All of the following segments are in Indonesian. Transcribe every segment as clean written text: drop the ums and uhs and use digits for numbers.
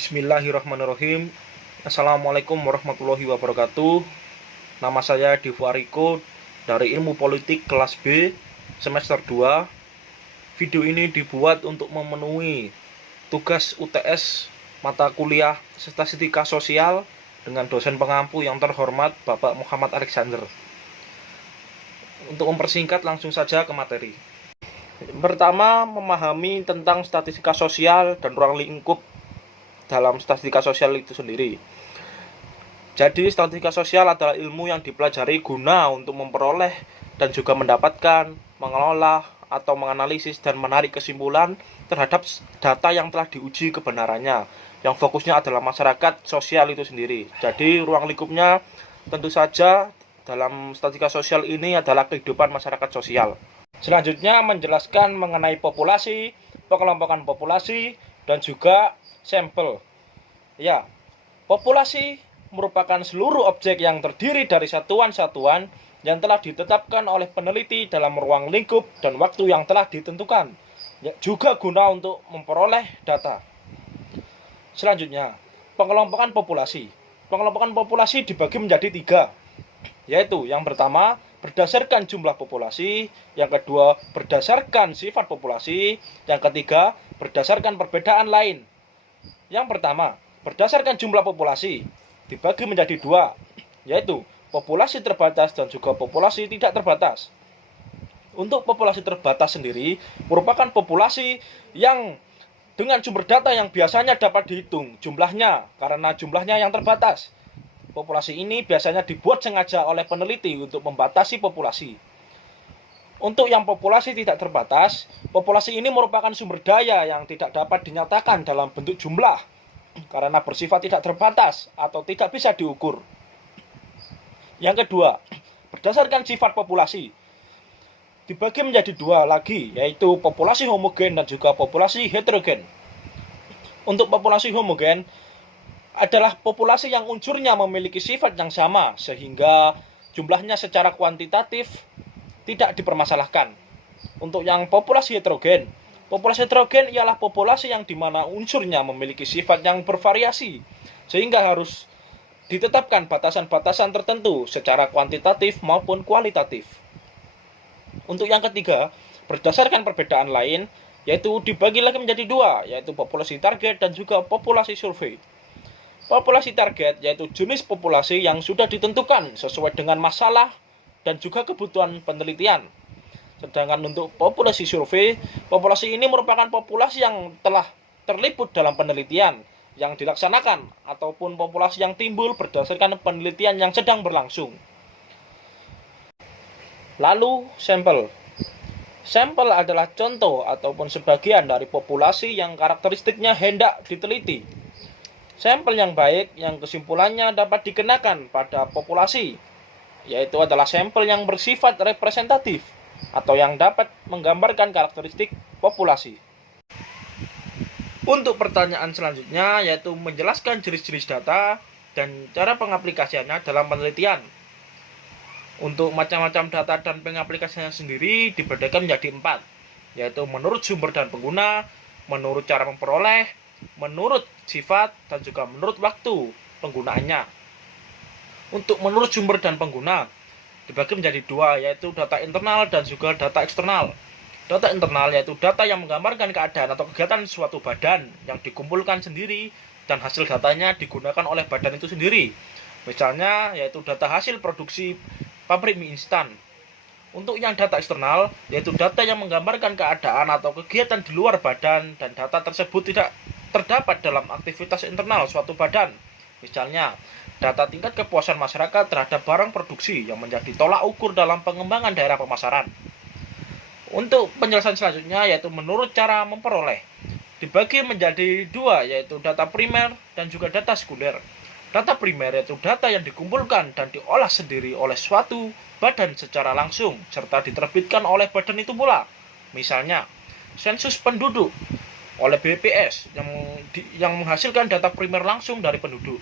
Bismillahirrahmanirrahim. Assalamualaikum warahmatullahi wabarakatuh. Nama saya Devo dari Ilmu Politik kelas B semester 2. Video ini dibuat untuk memenuhi tugas UTS mata kuliah Statistika Sosial dengan dosen pengampu yang terhormat Bapak Muhammad Alexander. Untuk mempersingkat, langsung saja ke materi. Pertama, memahami tentang statistika sosial dan ruang lingkup dalam statistika sosial itu sendiri. Jadi, statistika sosial adalah ilmu yang dipelajari guna untuk memperoleh dan juga mendapatkan, mengelola, atau menganalisis dan menarik kesimpulan terhadap data yang telah diuji kebenarannya, yang fokusnya adalah masyarakat sosial itu sendiri. Jadi, ruang lingkupnya tentu saja dalam statistika sosial ini adalah kehidupan masyarakat sosial. Selanjutnya, menjelaskan mengenai populasi, pengelompokan populasi, dan juga sampel. Ya, populasi merupakan seluruh objek yang terdiri dari satuan-satuan yang telah ditetapkan oleh peneliti dalam ruang lingkup dan waktu yang telah ditentukan, juga guna untuk memperoleh data. Selanjutnya, pengelompokan populasi. Pengelompokan populasi dibagi menjadi 3, yaitu yang pertama berdasarkan jumlah populasi, yang kedua berdasarkan sifat populasi, yang ketiga berdasarkan perbedaan lain. Yang pertama, berdasarkan jumlah populasi dibagi menjadi 2, yaitu populasi terbatas dan juga populasi tidak terbatas. Untuk populasi terbatas sendiri merupakan populasi yang dengan sumber data yang biasanya dapat dihitung jumlahnya karena jumlahnya yang terbatas. Populasi ini biasanya dibuat sengaja oleh peneliti untuk membatasi populasi. Untuk yang populasi tidak terbatas, populasi ini merupakan sumber daya yang tidak dapat dinyatakan dalam bentuk jumlah karena bersifat tidak terbatas atau tidak bisa diukur. Yang kedua, berdasarkan sifat populasi dibagi menjadi 2 lagi, yaitu populasi homogen dan juga populasi heterogen. Untuk populasi homogen adalah populasi yang unsurnya memiliki sifat yang sama sehingga jumlahnya secara kuantitatif tidak dipermasalahkan. Untuk yang populasi heterogen ialah populasi yang dimana unsurnya memiliki sifat yang bervariasi sehingga harus ditetapkan batasan-batasan tertentu secara kuantitatif maupun kualitatif. Untuk yang ketiga, berdasarkan perbedaan lain, yaitu dibagi lagi menjadi 2, yaitu populasi target dan juga populasi survei. Populasi target yaitu jenis populasi yang sudah ditentukan sesuai dengan masalah dan juga kebutuhan penelitian. Sedangkan untuk populasi survei, populasi ini merupakan populasi yang telah terliput dalam penelitian yang dilaksanakan ataupun populasi yang timbul berdasarkan penelitian yang sedang berlangsung. Lalu, sampel. Sampel adalah contoh ataupun sebagian dari populasi yang karakteristiknya hendak diteliti. Sampel yang baik yang kesimpulannya dapat dikenakan pada populasi, yaitu adalah sampel yang bersifat representatif atau yang dapat menggambarkan karakteristik populasi. Untuk pertanyaan selanjutnya, yaitu menjelaskan jenis-jenis data dan cara pengaplikasiannya dalam penelitian. Untuk macam-macam data dan pengaplikasiannya sendiri dibedakan menjadi 4, yaitu menurut sumber dan pengguna, menurut cara memperoleh, menurut sifat, dan juga menurut waktu penggunaannya. Untuk menurut sumber dan pengguna dibagi menjadi 2, yaitu data internal dan juga data eksternal. Data internal yaitu data yang menggambarkan keadaan atau kegiatan suatu badan yang dikumpulkan sendiri dan hasil datanya digunakan oleh badan itu sendiri. Misalnya yaitu data hasil produksi pabrik mie instan. Untuk yang data eksternal yaitu data yang menggambarkan keadaan atau kegiatan di luar badan dan data tersebut tidak terdapat dalam aktivitas internal suatu badan. Misalnya, data tingkat kepuasan masyarakat terhadap barang produksi yang menjadi tolak ukur dalam pengembangan daerah pemasaran. Untuk penjelasan selanjutnya yaitu menurut cara memperoleh dibagi menjadi 2, yaitu data primer dan juga data sekunder. Data primer yaitu data yang dikumpulkan dan diolah sendiri oleh suatu badan secara langsung serta diterbitkan oleh badan itu pula. Misalnya, sensus penduduk oleh BPS yang menghasilkan data primer langsung dari penduduk.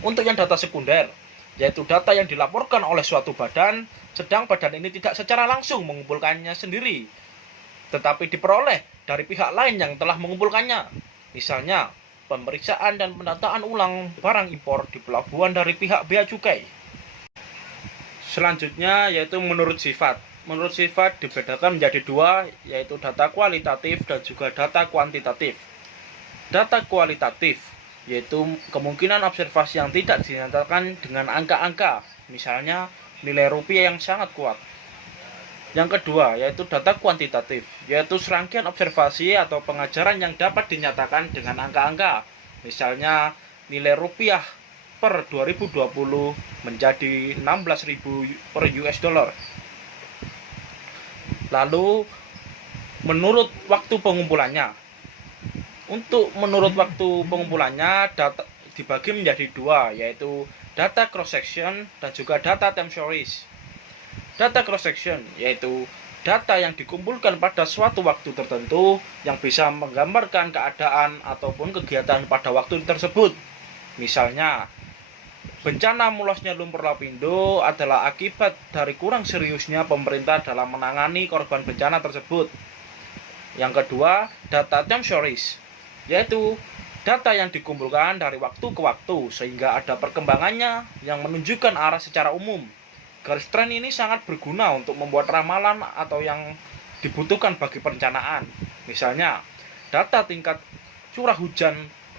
Untuk yang data sekunder, yaitu data yang dilaporkan oleh suatu badan, sedang badan ini tidak secara langsung mengumpulkannya sendiri, tetapi diperoleh dari pihak lain yang telah mengumpulkannya. Misalnya, pemeriksaan dan pendataan ulang barang impor di pelabuhan dari pihak bea cukai. Selanjutnya yaitu menurut sifat. Menurut sifat dibedakan menjadi dua, yaitu data kualitatif dan juga data kuantitatif. Data kualitatif yaitu kemungkinan observasi yang tidak dinyatakan dengan angka-angka, misalnya nilai rupiah yang sangat kuat. Yang kedua yaitu data kuantitatif, yaitu serangkaian observasi atau pengajaran yang dapat dinyatakan dengan angka-angka, misalnya nilai rupiah per 2020 menjadi 16.000 per US dollar. Lalu menurut waktu pengumpulannya. Untuk menurut waktu pengumpulannya data dibagi menjadi dua, yaitu data cross section dan juga data time series. Data cross section yaitu data yang dikumpulkan pada suatu waktu tertentu yang bisa menggambarkan keadaan ataupun kegiatan pada waktu tersebut. Misalnya, bencana mulosnya lumpur lapindo adalah akibat dari kurang seriusnya pemerintah dalam menangani korban bencana tersebut. Yang kedua, data time series yaitu data yang dikumpulkan dari waktu ke waktu sehingga ada perkembangannya yang menunjukkan arah secara umum. Garis tren ini sangat berguna untuk membuat ramalan atau yang dibutuhkan bagi perencanaan. Misalnya, data tingkat curah hujan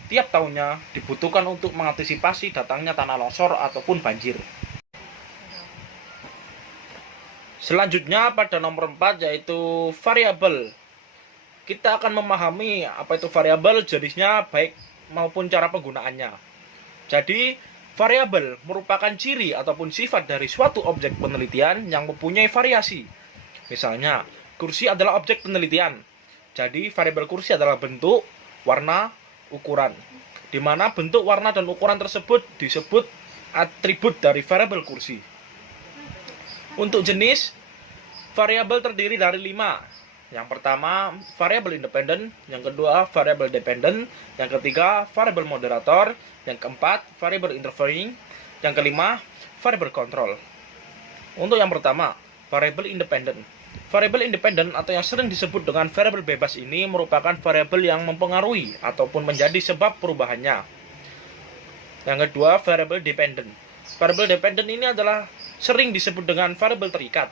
tiap tahunnya dibutuhkan untuk mengantisipasi datangnya tanah longsor ataupun banjir. Selanjutnya pada nomor 4 yaitu variabel. Kita akan memahami apa itu variabel, jenisnya baik maupun cara penggunaannya. Jadi, variabel merupakan ciri ataupun sifat dari suatu objek penelitian yang mempunyai variasi. Misalnya, kursi adalah objek penelitian. Jadi, variabel kursi adalah bentuk, warna, ukuran. Di mana bentuk, warna, dan ukuran tersebut disebut atribut dari variabel kursi. Untuk jenis, variabel terdiri dari 5. Yang pertama, variabel independen, yang kedua, variabel dependent, yang ketiga, variabel moderator, yang keempat, variabel interfering, yang kelima, variabel control. Untuk yang pertama, variabel independen. Variabel independen atau yang sering disebut dengan variabel bebas ini merupakan variabel yang mempengaruhi ataupun menjadi sebab perubahannya. Yang kedua, variabel dependent. Variabel dependent ini adalah sering disebut dengan variabel terikat,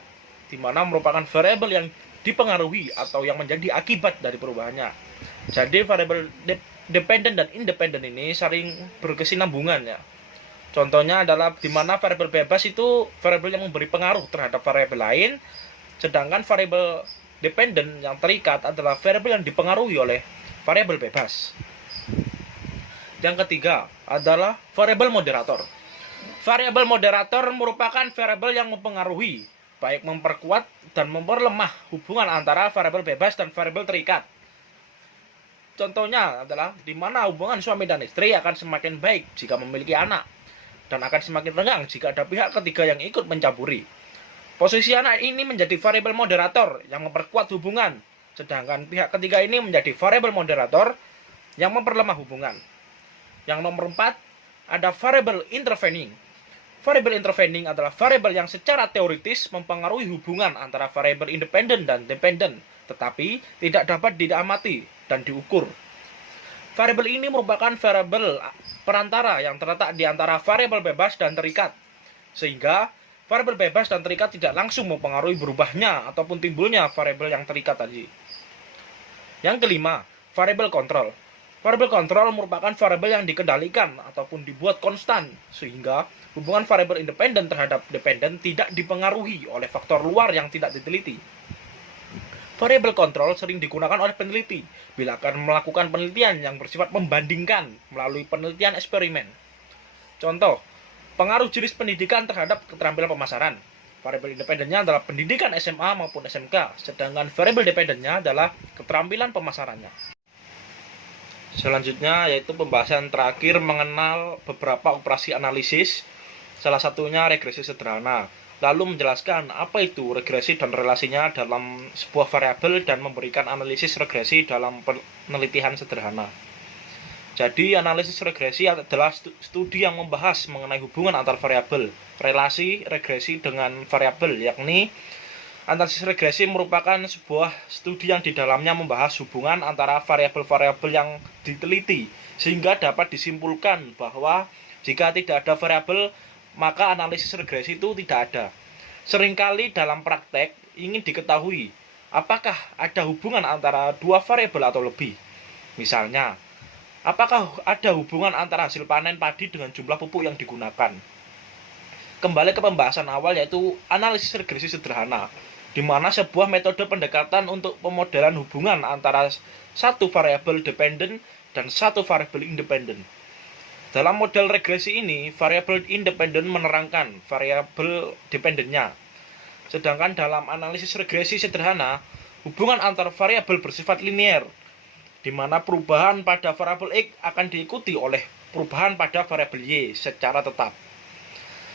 di mana merupakan variabel yang dipengaruhi atau yang menjadi akibat dari perubahannya. Jadi variabel dependent dan independent ini saling berkesinambungan ya. Contohnya adalah di mana variabel bebas itu variabel yang memberi pengaruh terhadap variabel lain, sedangkan variabel dependent yang terikat adalah variabel yang dipengaruhi oleh variabel bebas. Yang ketiga adalah variabel moderator. Variabel moderator merupakan variabel yang mempengaruhi, baik memperkuat dan memperlemah hubungan antara variabel bebas dan variabel terikat. Contohnya adalah di mana hubungan suami dan istri akan semakin baik jika memiliki anak, dan akan semakin renggang jika ada pihak ketiga yang ikut mencampuri. Posisi anak ini menjadi variabel moderator yang memperkuat hubungan, sedangkan pihak ketiga ini menjadi variabel moderator yang memperlemah hubungan. Yang nomor 4, ada variabel intervening. Variabel intervening adalah variabel yang secara teoritis mempengaruhi hubungan antara variabel independen dan dependent, tetapi tidak dapat diamati dan diukur. Variabel ini merupakan variabel perantara yang terletak di antara variabel bebas dan terikat, sehingga variabel bebas dan terikat tidak langsung mempengaruhi berubahnya ataupun timbulnya variabel yang terikat tadi. Yang kelima, variabel kontrol. Variabel kontrol merupakan variabel yang dikendalikan ataupun dibuat konstan, sehingga hubungan variabel independen terhadap dependen tidak dipengaruhi oleh faktor luar yang tidak diteliti. Variabel kontrol sering digunakan oleh peneliti bila akan melakukan penelitian yang bersifat membandingkan melalui penelitian eksperimen. Contoh, pengaruh jenis pendidikan terhadap keterampilan pemasaran. Variabel independennya adalah pendidikan SMA maupun SMK, sedangkan variabel dependennya adalah keterampilan pemasarannya. Selanjutnya yaitu pembahasan terakhir mengenal beberapa operasi analisis, salah satunya regresi sederhana. Lalu menjelaskan apa itu regresi dan relasinya dalam sebuah variabel dan memberikan analisis regresi dalam penelitian sederhana. Jadi analisis regresi adalah studi yang membahas mengenai hubungan antar variabel, relasi regresi dengan variabel, yakni Analisis regresi merupakan sebuah studi yang di dalamnya membahas hubungan antara variabel-variabel yang diteliti, sehingga dapat disimpulkan bahwa jika tidak ada variabel, maka analisis regresi itu tidak ada. Seringkali dalam praktek ingin diketahui apakah ada hubungan antara dua variabel atau lebih. Misalnya, apakah ada hubungan antara hasil panen padi dengan jumlah pupuk yang digunakan. Kembali ke pembahasan awal, yaitu analisis regresi sederhana, di mana sebuah metode pendekatan untuk pemodelan hubungan antara satu variabel dependen dan satu variabel independen. Dalam model regresi ini, variabel independen menerangkan variabel dependennya. Sedangkan dalam analisis regresi sederhana, hubungan antar variabel bersifat linier, di mana perubahan pada variabel X akan diikuti oleh perubahan pada variabel Y secara tetap.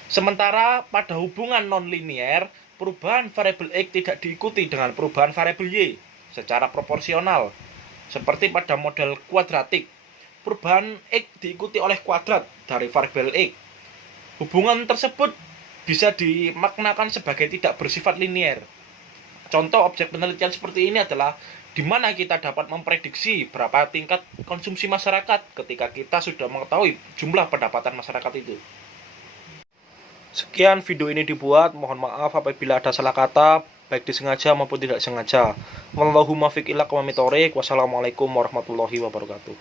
Sementara pada hubungan non-linier, perubahan variabel X tidak diikuti dengan perubahan variabel Y secara proporsional. Seperti pada model kuadratik, perubahan X diikuti oleh kuadrat dari variabel X. Hubungan tersebut bisa dimaknakan sebagai tidak bersifat linier. Contoh objek penelitian seperti ini adalah di mana kita dapat memprediksi berapa tingkat konsumsi masyarakat ketika kita sudah mengetahui jumlah pendapatan masyarakat itu. Sekian video ini dibuat, mohon maaf apabila ada salah kata, baik disengaja maupun tidak sengaja. Wallahumma fiq ila aqwamit thoriq. Wassalamualaikum warahmatullahi wabarakatuh.